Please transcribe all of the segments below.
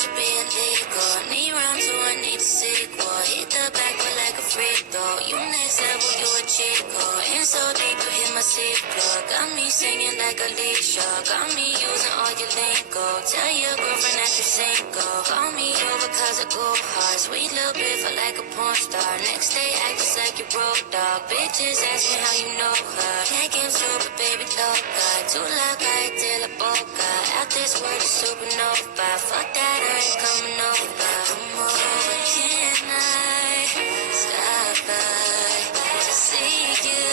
should be illegal. Need round two, I need a sequel. Hit the back with like a freak though. You next level, you a chico. In so deep, you hit my seat plug. Got me singing like a lead show. Got me using all your lingo. Tell your girlfriend that you're single. Call me over cause I go hard. Sweet little bit for like a porn star. Next day, act just like you broke dog. Bitches ask me how you know her. Can't give through, but baby, loca. Too loca, de la boca. Out this world, is supernova. Fuck that, I ain't coming over. Come over, can I stop by to see you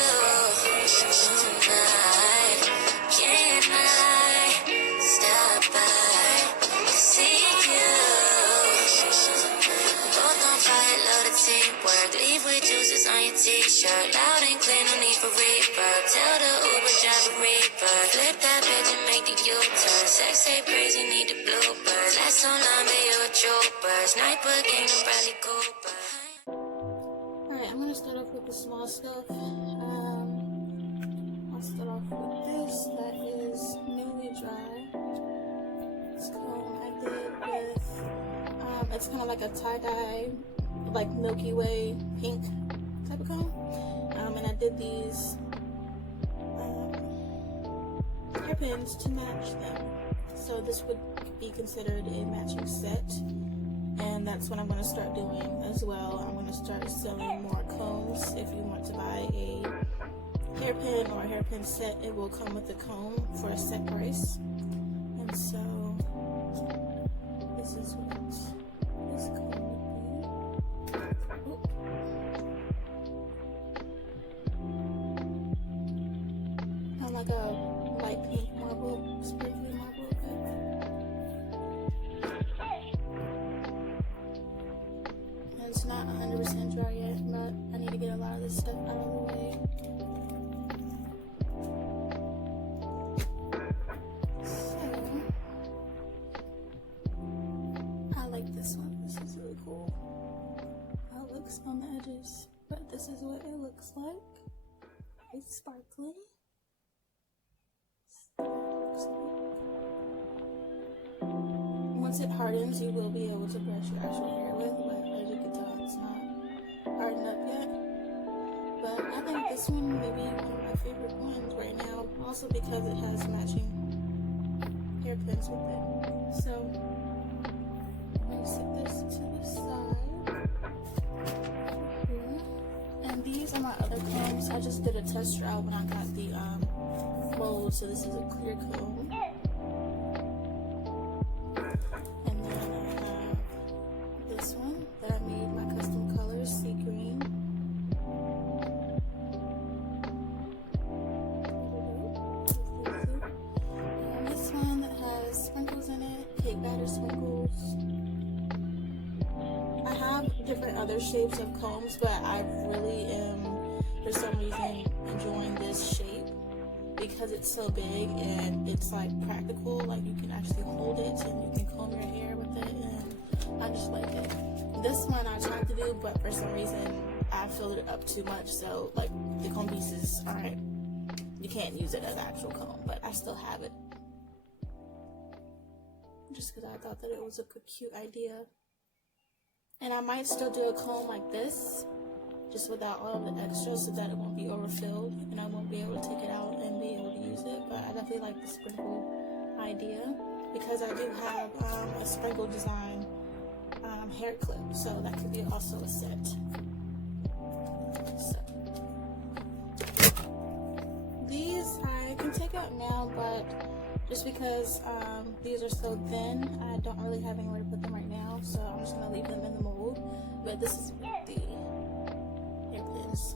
tonight? Can I stop by to see you? Both on fire, love the teamwork. Leave with juices on your t-shirt. Loud and clear, no need for reverb. Tell the Uber driver reaper. Flip that bitch and make the U-turn. Sex ain't crazy, need the bloopers. Last so long, but you a trooper. Sniper, gang, no Bradley Cooper. Alright, I'm gonna start off with the small stuff. I'll start off with this that is newly dry. This comb I did with, it's kind of like a tie-dye, like Milky Way pink type of comb. And I did these hairpins to match them. So this would be considered a matching set. And that's what I'm going to start doing as well. I'm going to start selling more combs. If you want to buy a hairpin or a hairpin set, it will come with the comb for a set price. And so this is what this comb would be. Oop. I'm like a light pink marble, sparkly marble. It's not 100% dry yet, but I need to get a lot of this stuff out of the way. So, I like this one. This is really cool. How it looks on the edges, but this is what it looks like. It's sparkly. Once it hardens, you will be able to brush your actual hair with, but as you can tell, it's not hardened up yet. But I think this one may be one of my favorite ones right now, also because it has matching hairpins with it. So I'm going to set this to the side. Here. And these are my other combs. I just did a test drive when I got the mold, so this is a clear comb. Different other shapes of combs, but I really am for some reason enjoying this shape because it's so big and it's like practical, like you can actually hold it and you can comb your hair with it, and I just like it. This one I tried to do, but for some reason I filled it up too much, so like the comb pieces aren't, you can't use it as actual comb, but I still have it just because I thought that it was a cute idea. And I might still do a comb like this, just without all of the extras so that it won't be overfilled and I won't be able to take it out and be able to use it. But I definitely like the sprinkle idea because I do have a sprinkle design hair clip, so that could be also a set. So these I can take out now, but just because these are so thin, I don't really have anywhere to put them right now, so I'm just going to leave them in the mold. But this is what the hairpins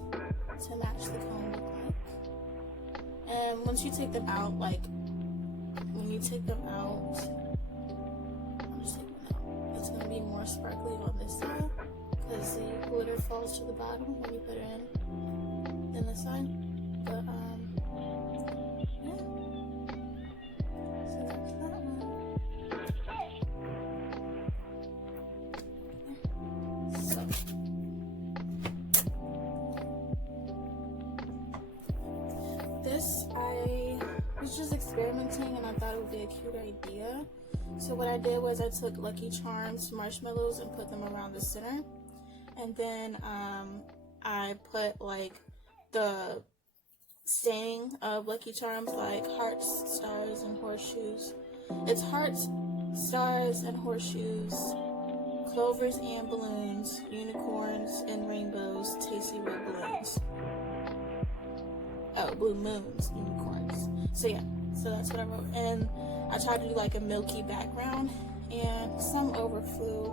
to match the comb look like. And once you take them out, like, when you take them out, I'm just taking them out, it's going to be more sparkly on this side, because the glitter falls to the bottom when you put it in than this side. But, yeah. So that's that one. So this I was just experimenting and I thought it would be a cute idea. So what I did was I took Lucky Charms marshmallows and put them around the center. And then I put like the saying of Lucky Charms, like hearts, stars, and horseshoes. It's hearts, stars, and horseshoes, clovers and balloons, unicorns and rainbows, tasty red balloons. Oh, blue moons, unicorns. So yeah, so that's what I wrote. And I tried to do like a milky background, and some overflew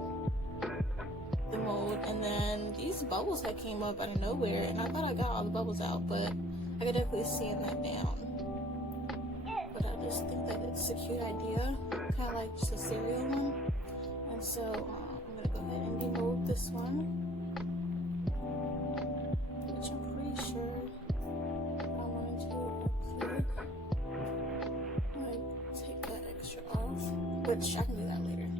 the mold, and then these bubbles that came up out of nowhere, and I thought I got all the bubbles out, but I could definitely sand that down. But I just think that it's a cute idea, kind of like just a cereal one. And so I'm gonna go ahead and demold this one, which I'm pretty sure I want to do up here. I'm gonna take that extra off, which I can do that later.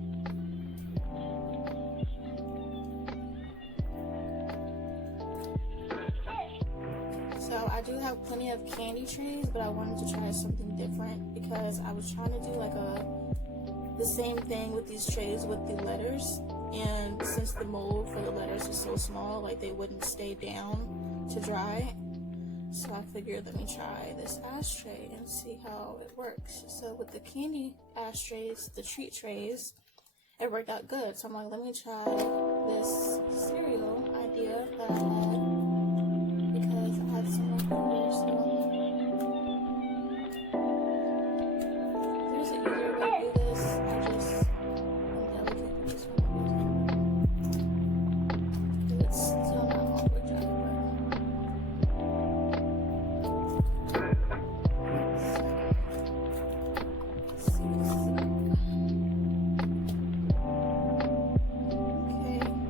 So I do have plenty of candy trays, but I wanted to try something different because I was trying to do like the same thing with these trays with the letters, and since the mold for the letters is so small, like they wouldn't stay down to dry, so I figured let me try this ashtray and see how it works. So with the candy ashtrays, the treat trays, it worked out good, so I'm like, let me try this cereal idea that I had because I had some left over. So there's an easier way to do this. I just am delicate with this one. It's still not all the way dry, let's see this.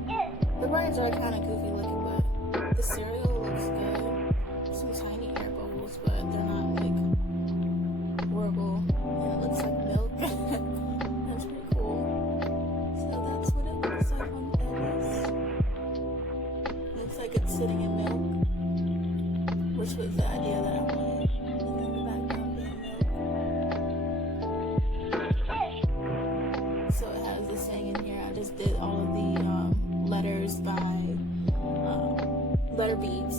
Okay. The birds are kind of goofy looking, but the cereal looks good. Some tiny air bubbles, but they're not like horrible. And it looks like milk. That's pretty cool. So that's what it looks like on the edges. Looks like it's sitting in milk, which was the idea that I wanted. And then the background being milk. So it has the saying in here. I just did all of the letters by letter beads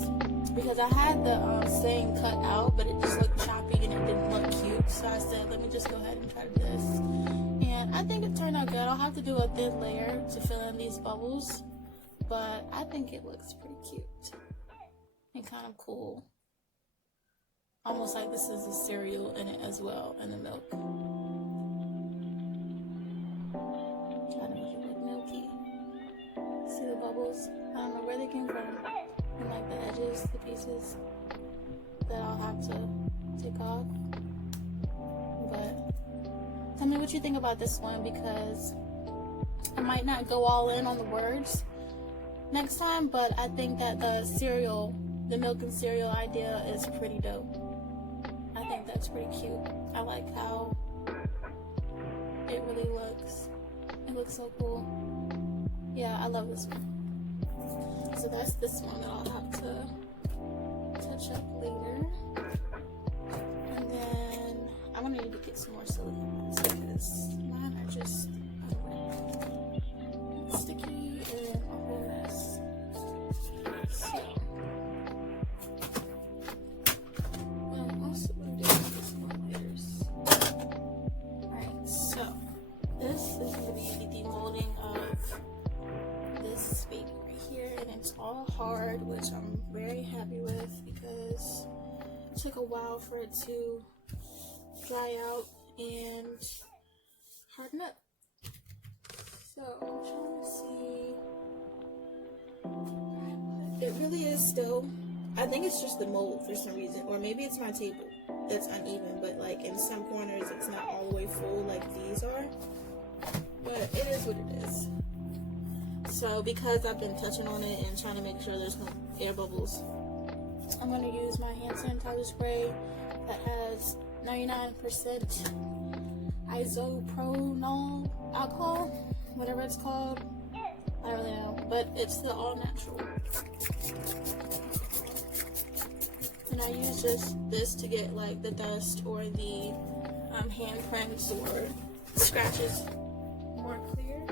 because I had the saying cut out, but it just looked choppy and it didn't look cute. So I said, let me just go ahead and try this. And I think it turned out good. I'll have to do a thin layer to fill in these bubbles, but I think it looks pretty cute and kind of cool. Almost like this is a cereal in it as well, and the milk. Trying to make it look milky. See the bubbles? I don't know where they came from. And like the edges, the pieces that I'll have to take off. But tell me what you think about this one, because I might not go all in on the words next time, but I think that the cereal, the milk and cereal idea is pretty dope. I think that's pretty cute. I like how it really looks. It looks so cool. Yeah, I love this one. So that's this one that I'll have to touch up later. And then I'm gonna need to get some more silicone because mine are just sticky and a whole mess. So I'm also gonna do this one layers. Alright, so this is gonna be the demolding of this baby right here, and it's all hard, which I'm very happy with because it took a while for it to dry out and harden up. So I'm trying to see. It really is still, I think it's just the mold for some reason, or maybe it's my table that's uneven, but like in some corners it's not all the way full like these are, but it is what it is. So because I've been touching on it and trying to make sure there's no air bubbles, I'm going to use my hand sanitizer spray that has 99% isopropyl alcohol, whatever it's called. I don't really know, but it's the all natural. And I use just this to get like the dust or the handprints or scratches more clear.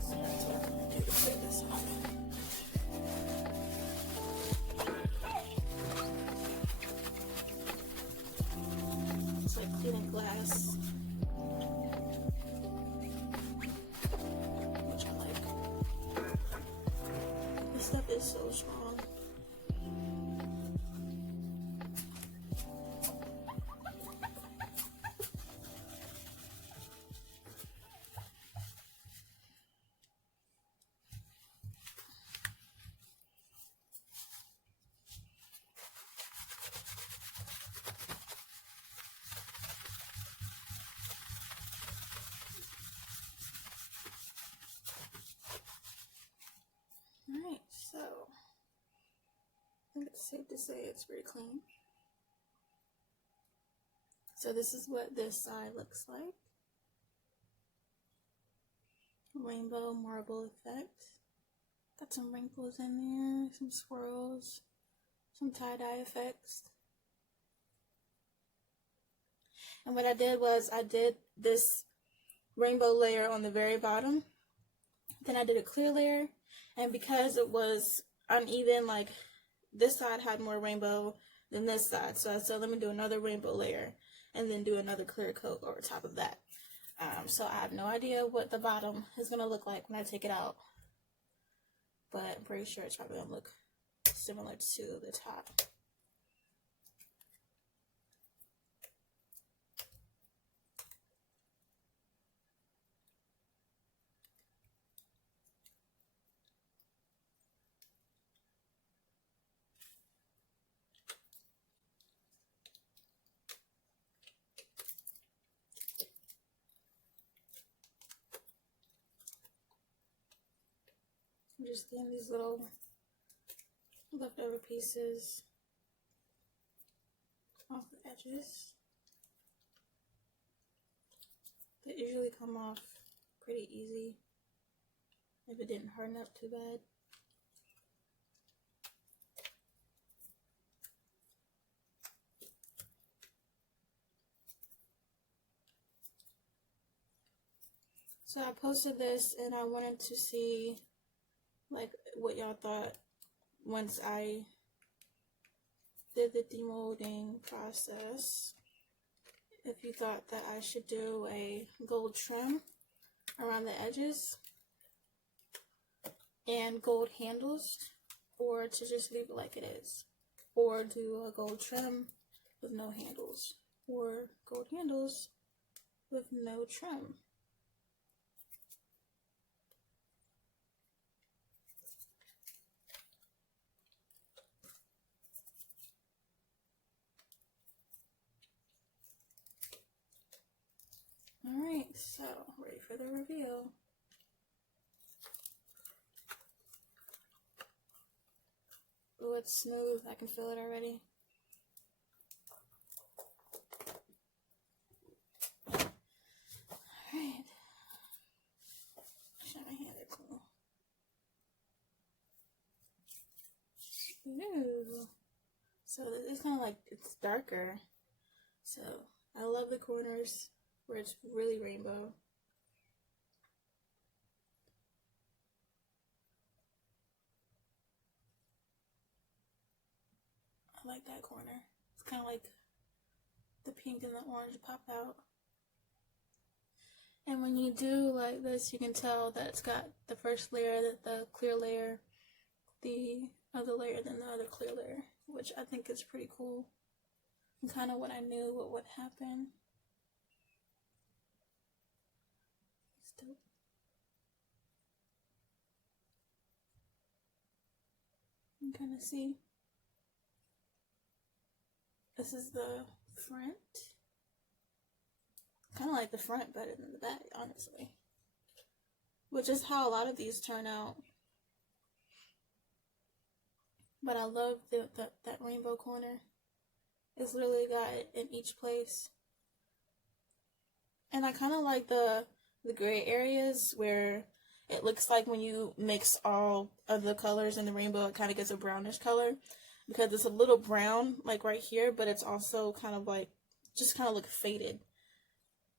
So that's what I'm gonna do to clear this off. It's like cleaning glass, which I like. This stuff is so strong. Alright, so I think it's safe to say it's pretty clean. So this is what this side looks like. Rainbow marble effect. Got some wrinkles in there, some swirls, some tie-dye effects. And what I did was I did this rainbow layer on the very bottom. Then I did a clear layer, and because it was uneven, like this side had more rainbow than this side, so I said let me do another rainbow layer and then do another clear coat over top of that. So I have no idea what the bottom is going to look like when I take it out, but I'm pretty sure it's probably going to look similar to the top. I'm just getting these little leftover pieces off the edges. They usually come off pretty easy if it didn't harden up too bad. So I posted this and I wanted to see like what y'all thought once I did the demolding process. If you thought that I should do a gold trim around the edges and gold handles, or to just leave it like it is, or do a gold trim with no handles, or gold handles with no trim. Alright, so ready for the reveal. Oh, it's smooth. I can feel it already. Alright. Show my hand are cool. Ooh. So it's kind of like, it's darker. So I love the corners where it's really rainbow. I like that corner. It's kind of like the pink and the orange pop out. And when you do like this, you can tell that it's got the first layer, the clear layer, the other layer, then the other clear layer, which I think is pretty cool. And kind of what I knew what would happen. It's dope. You can kind of see. This is the front. Kind of like the front better than the back, honestly. Which is how a lot of these turn out. But I love that rainbow corner. It's literally got it in each place. And I kind of like the gray areas where it looks like when you mix all of the colors in the rainbow, it kind of gets a brownish color because it's a little brown like right here, but it's also kind of like just kind of look faded.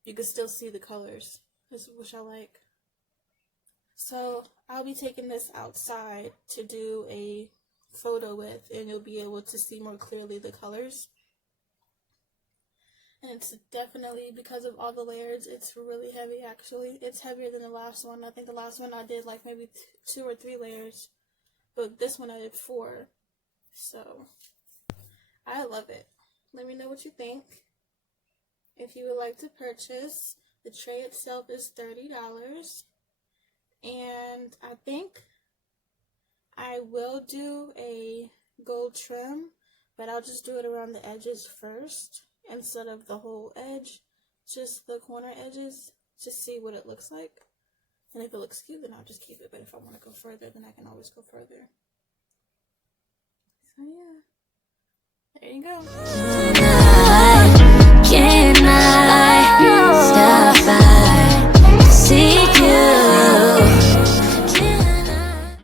You can still see the colors, which I like. So I'll be taking this outside to do a photo with, and you'll be able to see more clearly the colors. And it's definitely, because of all the layers, it's really heavy actually. It's heavier than the last one. I think the last one I did like maybe 2 or 3 layers, but this one I did 4. So I love it. Let me know what you think. If you would like to purchase, the tray itself is $30. And I think I will do a gold trim, but I'll just do it around the edges first instead of the whole edge, just the corner edges, to see what it looks like. And if it looks cute, then I'll just keep it, but if I want to go further, then I can always go further. So yeah, there you go.